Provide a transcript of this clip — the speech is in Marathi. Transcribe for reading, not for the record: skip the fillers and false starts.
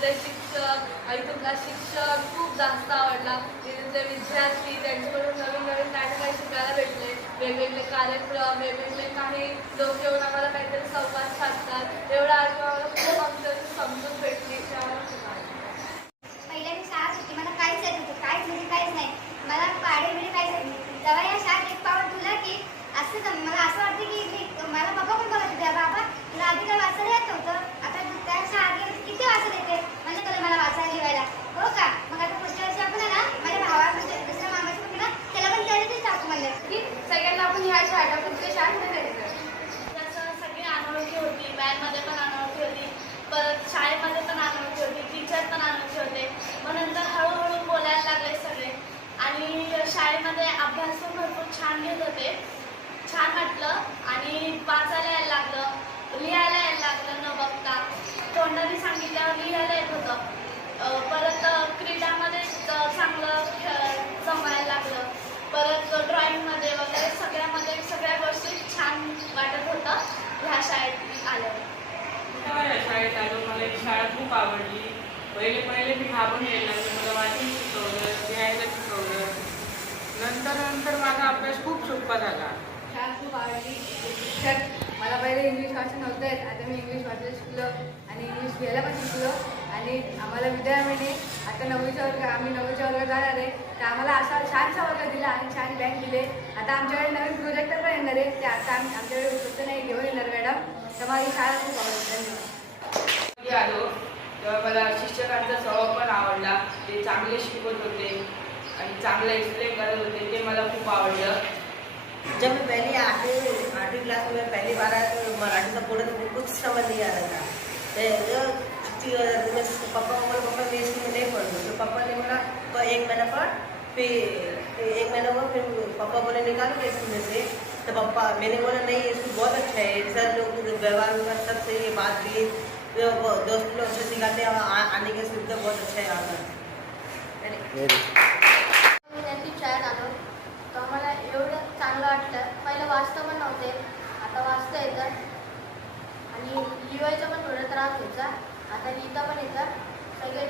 इथले शिक्षक, इथला शिक्षण खूप जास्त आवडला. इथले विद्यार्थी त्यांच्याकडून नवीन नवीन काय काही शिकायला भेटले. वेगवेगळे कार्यक्रम, वेगवेगळे काही लोक येऊन आम्हाला काहीतरी संवाद साधतात. एवढा आम्हाला खूप आमच्याशी समजून भेटली. पहिल्या मी शाळेत होती, मला काहीच येत होतं, काहीच म्हणजे काहीच नाही. मला पाढे म्हणजे काहीच येत नाही. तेव्हा या शाळेत एक पाऊल तुला की असं मला असं वाटतं की मला पप्पा पण बोलत होते, बाबा तुला आधी काय वाचायला येत नव्हतं, आता त्या शाळेत गेलं किती वाचायला येते. म्हणजे तुला मला वाचायला लिहायला हो का. मग आता पुढच्या वर्षी आपण ना माझ्या भावा म्हणजे दुसऱ्या मामाच्या पण ना त्याला पण त्याच्यातच टाकू म्हणलं की सगळ्यांना आपण ह्या शाळेत टाकू, तुझ्या शाळेमध्ये जायचं. तसं सगळी अनोळखी होती, बॅगमध्ये पण अनोळखी होती, परत शाळेमध्ये पण अनोळखी होती, टीचर पण अनोळखी होते. मग नंतर हळूहळू बोलायला लागले सगळे आणि शाळेमध्ये अभ्यास पण भरपूर छान घेत होते. छान वाटलं आणि वाचायला यायला लागलं, लिहायला यायला लागलं न बघता. तोंडाने सांगितल्यावर लिहायला येत होतं. परत क्रीडामध्ये चांगलं जमायला लागलं. परत ड्रॉइंगमध्ये वगैरे सगळ्या गोष्टी छान वाटत होतं ह्या शाळेत आल्यावर. शाळेत आलो, मला ही शाळा खूप आवडली. पहिले मी घाबरून यायला लागले. मला वाचून शिकवलं, लिहायला शिकवलं. नंतर माझा अभ्यास खूप सोपा झाला. शाळा खूप आवडली. शिक्षक मला पहिले इंग्लिश वाचता नव्हतं येत, आता मी इंग्लिश वाचायला शिकलो आणि इंग्लिश लिहायला पण शिकलो. आणि आम्हाला विद्यार्थ्याने आता आम्ही नववीच्या वर्गात जाणार आहे, तर आम्हाला असा छानसा वर्ग दिला आणि छान बँक दिले. आता आमच्याकडे नवीन प्रोजेक्टर पण येणार आहे, ते आता आमच्याकडे उपलब्ध नाही, घेऊन येणार मॅडम. तर मला ही शाळा खूप आवडली. धन्यवाद. आलो तेव्हा मला शिक्षकांचा स्वभाव पण आवडला. ते चांगले शिकवत होते आणि चांगलं एक्सप्लेन करत होते, ते मला खूप आवडलं. जब मैं पहली आठवीं क्लास में पहली बार आया तो मराठी का पूरा कुछ समझ नहीं आ रहा था। तो पापा मैं स्कूल में नहीं पढ़ूँ, तो पापा ने बोला एक महीना पढ़, फिर एक महीना हुआ, फिर पापा बोले निकालो स्कूल में से। तो पापा मैंने बोला नहीं, स्कूल बहुत अच्छा है, सर लोग व्यवहार वगैरह सब सही है, बात भी दोस्त लोग अच्छे सिखाते हैं, आने के सुविधा बहुत अच्छा है यहाँ पर। शाळेत आलो तर आम्हाला एवढं चांगलं वाटलं. पहिलं वाचता पण नव्हते, आता वाचता येतं आणि लिहायचा पण थोडा त्रास व्हायचा, आता लिहिता पण येतं. सगळे